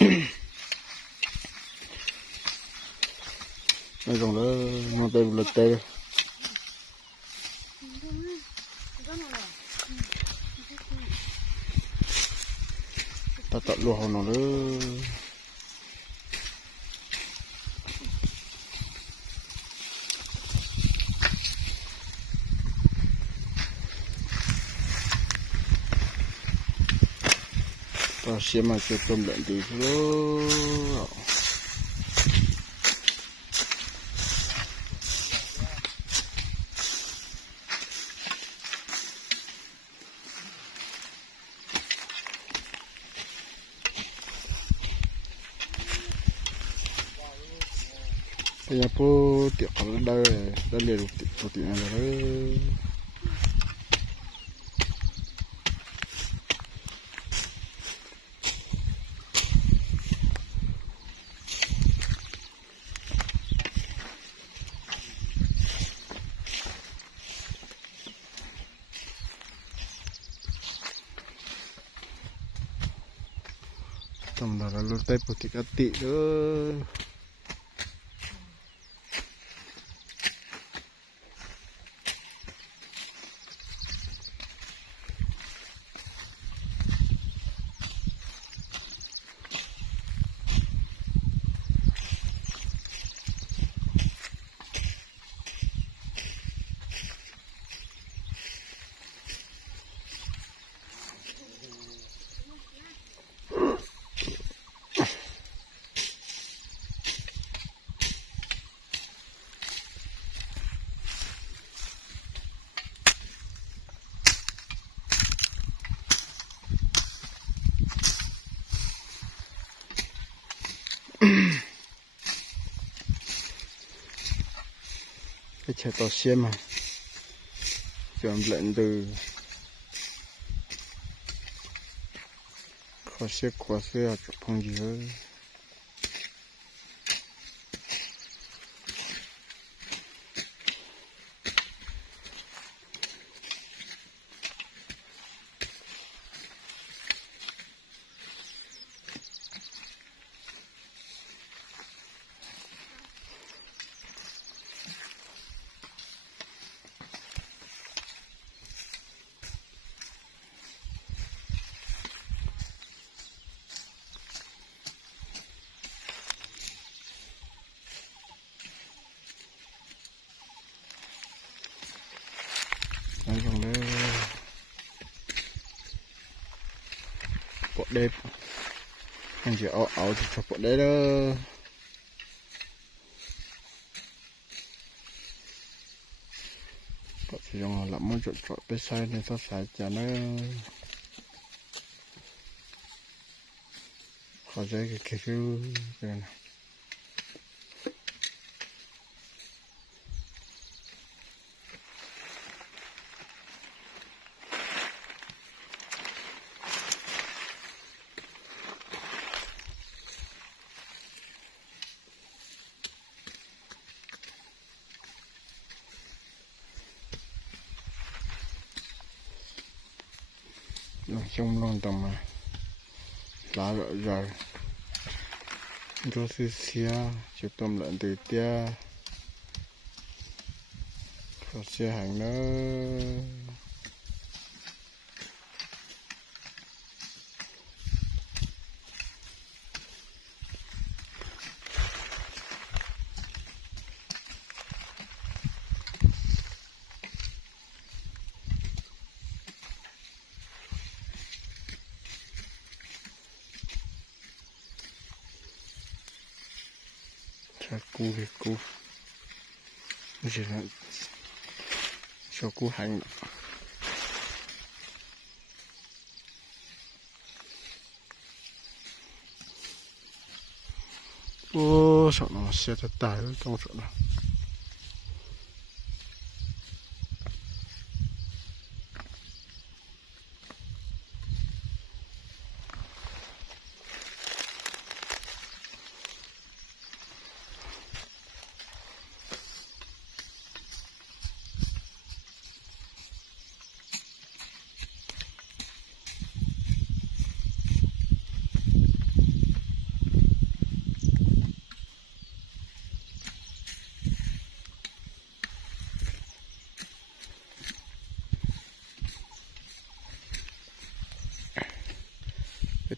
Đây còn đó nó tê lật tê ta tận luôn nó nữa ta xem mà cho tôm lợn thì đó bây giờ po tiệc ở đây đã liền một tiệc này rồi tầm đó là luôn tay một tiệc tị nữa cái chè tàu xiêm mà chọn lệnh từ khó xe chụp phong gì hơn nói rằng đấy bộ đẹp anh chỉ áo thì chụp bộ đấy đó bộ thì dùng làm món trộn bé sai nên sao xài chả nó khó dễ cái này trong lòng tầm mà lá rợ rồi cho xia chụp tôm lợn từ tia có xe hàng nữa cú chỉ là cho cú hành ô sợ nó sẽ tài trong sợ nào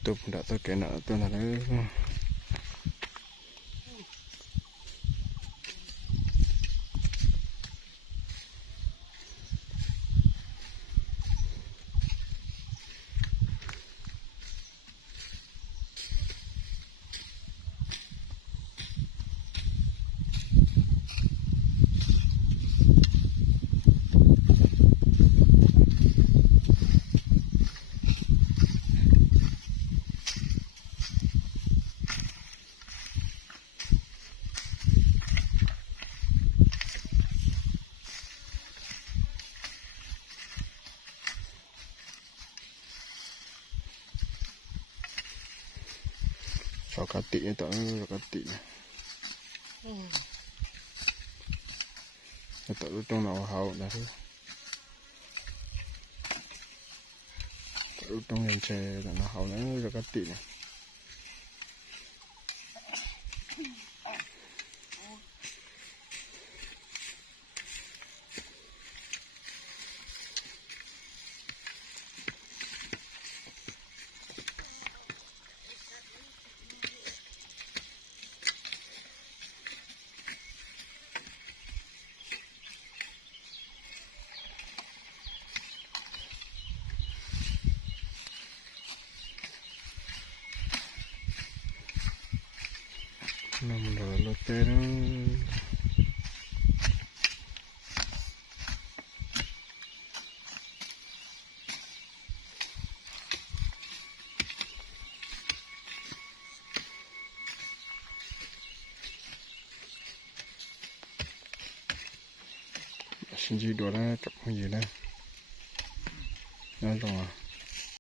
tu pun tak tahu kena tu nak le. Sao katiknya tak katiknya. Tak lutong nak wahau dah tu. Tak lutong yang saya tak nak wahau dah katiknya. Namun dah loter. Xin chỉ đồ đó cặp không gì đó. Nói rồi.